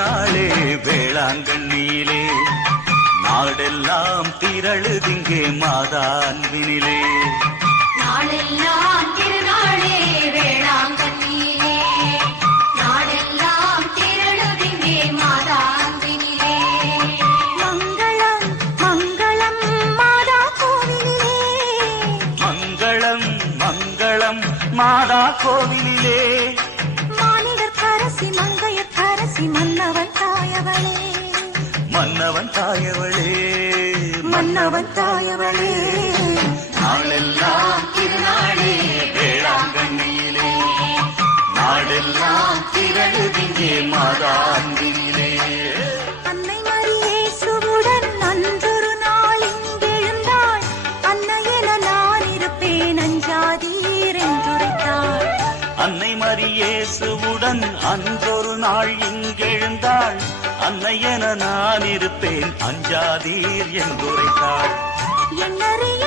திருநாளே வேளாங்கண்ணியிலே நாடெல்லாம் திரளுதிங்கே மாதா அன்பினிலே. நாடெல்லாம் திருநாளே வேளாங்கண்ணியிலே நாடெல்லாம் திரளுதிங்கே மாதா அன்பினிலே. மங்களம் மங்களம் மாதா கோவிலிலே. மங்களம் மங்களம் மாதா கோவிலிலே. மானிடர் கரசி மங்கையர் கரசி மன்னவன் தாயவளே. மன்னவன் தாயவளே மன்னவன் தாயவளே. நாளெல்லாம் திருநாளே வேளாங்கண்ணியிலே நாடெல்லாம் திரளுதிங்கே மாதா அன்பினிலே. அன்னை மரியேசுவுடன் அன்றொரு நாள் இங்கெழுந்தாள். அன்னையென நான் இருப்பேன் அஞ்சாதீர் என்றுரைத்தாள். அன்னை மரியேசுவுடன் அன்றொரு நாள் இங்கெழுந்தாள். அன்னையென நான் இருப்பேன் அஞ்சாதீர் என்றுரைத்தாள். என்னறிய